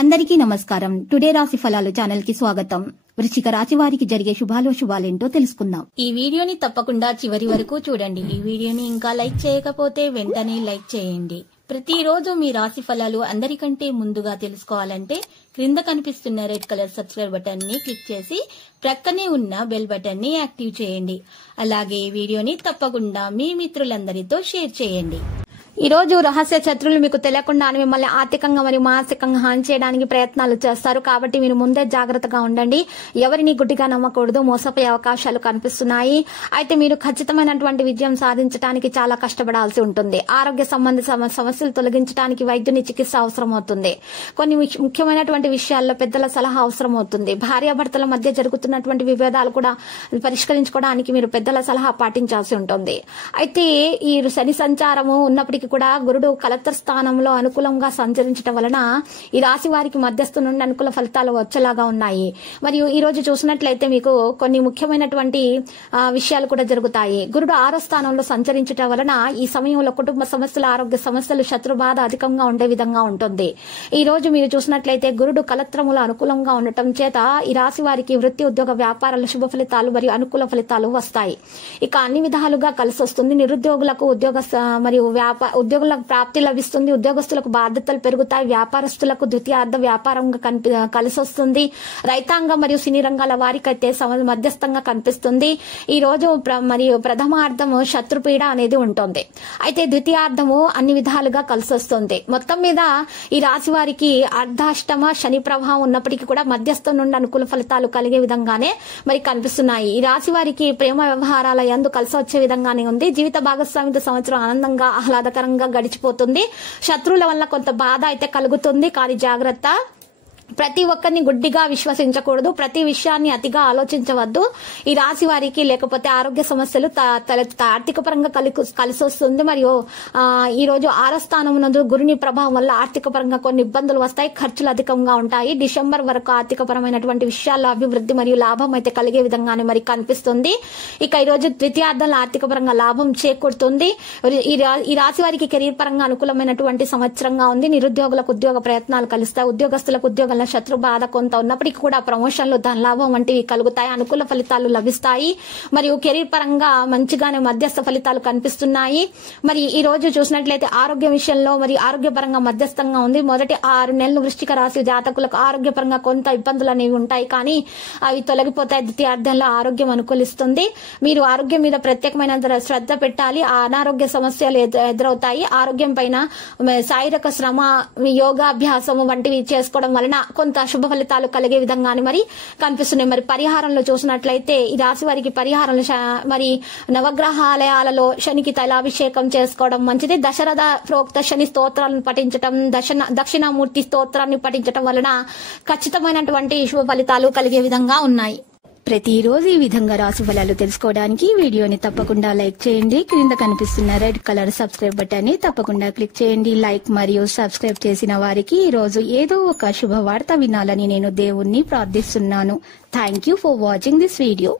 అందరికీ నమస్కారం. టుడే రాశి ఫలాలు ఛానల్ కి స్వాగతం. వృశ్చిక రాశి వారికి జరిగే శుభాలేంటో తెలుసుకుందాం. ఈ వీడియోని తప్పకుండా చివరి వరకు చూడండి. ఈ వీడియోని ఇంకా లైక్ చేయకపోతే వెంటనే లైక్ చేయండి. ప్రతిరోజు మీ రాశి ఫలాలు అందరికంటే ముందుగా తెలుసుకోవాలంటే క్రింద కనిపిస్తున్న రెడ్ కలర్ సబ్స్క్రైబ్ బటన్ ని క్లిక్ చేసి ప్రక్కనే ఉన్న బెల్ బటన్ ని యాక్టివ్ చేయండి. అలాగే ఈ వీడియోని తప్పకుండా మీ మిత్రులందరితో షేర్ చేయండి. ఈ రోజు రహస్య శత్రువులు మీకు తెలియకుండానే మిమ్మల్ని ఆర్థికంగా మరియు మానసికంగా హాని చేయడానికి ప్రయత్నాలు చేస్తారు. కాబట్టి మీరు ముందే జాగ్రత్తగా ఉండండి. ఎవరిని గుడ్డిగా నమ్మకూడదు. మోసపోయే అవకాశాలు కనిపిస్తున్నాయి. అయితే మీరు ఖచ్చితమైనటువంటి విజయం సాధించడానికి చాలా కష్టపడాల్సి ఉంటుంది. ఆరోగ్య సంబంధ సమస్యలు తొలగించడానికి వైద్యుని చికిత్స అవసరం అవుతుంది. కొన్ని ముఖ్యమైనటువంటి విషయాల్లో పెద్దల సలహా అవసరం అవుతుంది. భార్యాభర్తల మధ్య జరుగుతున్నటువంటి విభేదాలు కూడా పరిష్కరించుకోవడానికి మీరు పెద్దల సలహా పాటించాల్సి ఉంటుంది. అయితే ఈ శని సంచారము ఉన్నప్పటికీ కూడా గురుడు కలెక్టర్ స్థానంలో అనుకూలంగా సంచరించడం వలన ఈ రాశి వారికి మధ్యస్థ నుండి అనుకూల ఫలితాలు వచ్చేలాగా ఉన్నాయి. మరియు ఈ రోజు చూసినట్లయితే మీకు కొన్ని ముఖ్యమైనటువంటి విషయాలు కూడా జరుగుతాయి. గురుడు 6వ స్థానంలో సంచరించడం వలన ఈ సమయంలో కుటుంబ సమస్యలు, ఆరోగ్య సమస్యలు, శత్రు బాధ అధికంగా ఉండే విధంగా ఉంటుంది. ఈ రోజు మీరు చూసినట్లయితే గురుడు కలత్రములు అనుకూలంగా ఉండటం చేత ఈ రాశి వారికి వృత్తి, ఉద్యోగ, వ్యాపారాల శుభ ఫలితాలు మరియు అనుకూల ఫలితాలు వస్తాయి. ఇక అన్ని విధాలుగా కలిసి వస్తుంది. నిరుద్యోగులకు మరియు ఉద్యోగులకు ప్రాప్తి లభిస్తుంది. ఉద్యోగస్తులకు బాధ్యతలు పెరుగుతాయి. వ్యాపారస్తులకు ద్వితీయార్థ వ్యాపారంగా కలిసి వస్తుంది. రైతాంగం మరియు సినీ రంగాల వారికైతే మధ్యస్థంగా కనిపిస్తుంది. ఈ రోజు మరియు ప్రథమార్థము శత్రుపీడ అనేది ఉంటుంది. అయితే ద్వితీయార్థము అన్ని విధాలుగా కలిసి వస్తుంది. మొత్తం మీద ఈ రాశి వారికి అర్ధాష్టమ శని ప్రభావం ఉన్నప్పటికీ కూడా మధ్యస్థం నుండి అనుకూల ఫలితాలు కలిగే విధంగానే మరి కనిపిస్తున్నాయి. ఈ రాశి వారికి ప్రేమ వ్యవహారాల యందు కలిసి వచ్చే విధంగానే ఉంది. జీవిత భాగస్వామితో సంవత్సరం ఆనందంగా ఆహ్లాదకరంగా గడిచిపోతుంది. శత్రువుల వల్ల కొంత బాధ అయితే కలుగుతుంది. కానీ జాగ్రత్త, ప్రతి ఒక్కరిని గుడ్డిగా విశ్వసించకూడదు. ప్రతి విషయాన్ని అతిగా ఆలోచించవద్దు. ఈ రాశి వారికి లేకపోతే ఆరోగ్య సమస్యలు ఆర్థిక పరంగా కలిసి వస్తుంది. మరియు ఈ రోజు 6వ స్థానం నందు గురుని ప్రభావం వల్ల ఆర్థిక పరంగా కొన్ని ఇబ్బందులు వస్తాయి. ఖర్చులు అధికంగా ఉంటాయి. డిసెంబర్ వరకు ఆర్థిక పరమైనటువంటి విషయాల్లో అభివృద్ధి మరియు లాభం అయితే కలిగే విధంగానే మరి కనిపిస్తుంది. ఇక ఈ రోజు ద్వితీయార్థంలో ఆర్థిక పరంగా లాభం చేకూరుతుంది. ఈ రాశి వారికి కెరీర్ పరంగా అనుకూలమైనటువంటి సంవత్సరంగా ఉంది. నిరుద్యోగులకు ఉద్యోగ ప్రయత్నాలు కలుస్తాయి. ఉద్యోగస్తులకు ఉద్యోగ శత్రు బాధ కొంత ఉన్నప్పటికీ కూడా ప్రమోషన్లు, ధనలాభం వంటివి కలుగుతాయి. అనుకూల ఫలితాలు లభిస్తాయి. మరియు కెరీర్ పరంగా మంచిగానే మధ్యస్థ ఫలితాలు కనిపిస్తున్నాయి. మరి ఈ రోజు చూసినట్లయితే ఆరోగ్య విషయంలో మరి ఆరోగ్యపరంగా మధ్యస్థంగా ఉంది. మొదటి 6 నెలలు వృశ్చిక రాశి జాతకులకు ఆరోగ్యపరంగా కొంత ఇబ్బందులు అనేవి ఉంటాయి. కానీ అవి తొలగిపోతాయి. ద్వితీయార్థంలో ఆరోగ్యం అనుకూలిస్తుంది. మీరు ఆరోగ్యం మీద ప్రత్యేకమైన శ్రద్ధ పెట్టాలి. అనారోగ్య సమస్యలు ఎదురవుతాయి. ఆరోగ్యం పైన శారీరక శ్రమ, యోగాభ్యాసం వంటివి చేసుకోవడం వలన కొంత శుభ ఫలితాలు కలిగే విధంగానే మరి కనిపిస్తున్నాయి. మరి పరిహారంలో చూసినట్లయితే ఈ రాశి వారికి పరిహారంలో మరి నవగ్రహాలయాలలో శనికి తైలాభిషేకం చేసుకోవడం మంచిది. దశరథ ప్రోక్త శని స్తోత్రాలను పఠించడం, దక్షిణామూర్తి స్తోత్రాన్ని పఠించడం వలన ఖచ్చితమైనటువంటి శుభ ఫలితాలు కలిగే విధంగా ఉన్నాయి. ప్రతిరోజు ఈ విధంగా రాశి ఫలాలు తెలుసుకోవడానికి వీడియోని తప్పకుండా లైక్ చేయండి. క్రింద కనిపిస్తున్న రెడ్ కలర్ సబ్స్క్రైబ్ బటన్ ని తప్పకుండా క్లిక్ చేయండి. లైక్ మరియు సబ్స్క్రైబ్ చేసిన వారికి ఈ రోజు ఏదో ఒక శుభవార్త వినాలని నేను దేవుణ్ణి ప్రార్థిస్తున్నాను. Thank you for watching this video.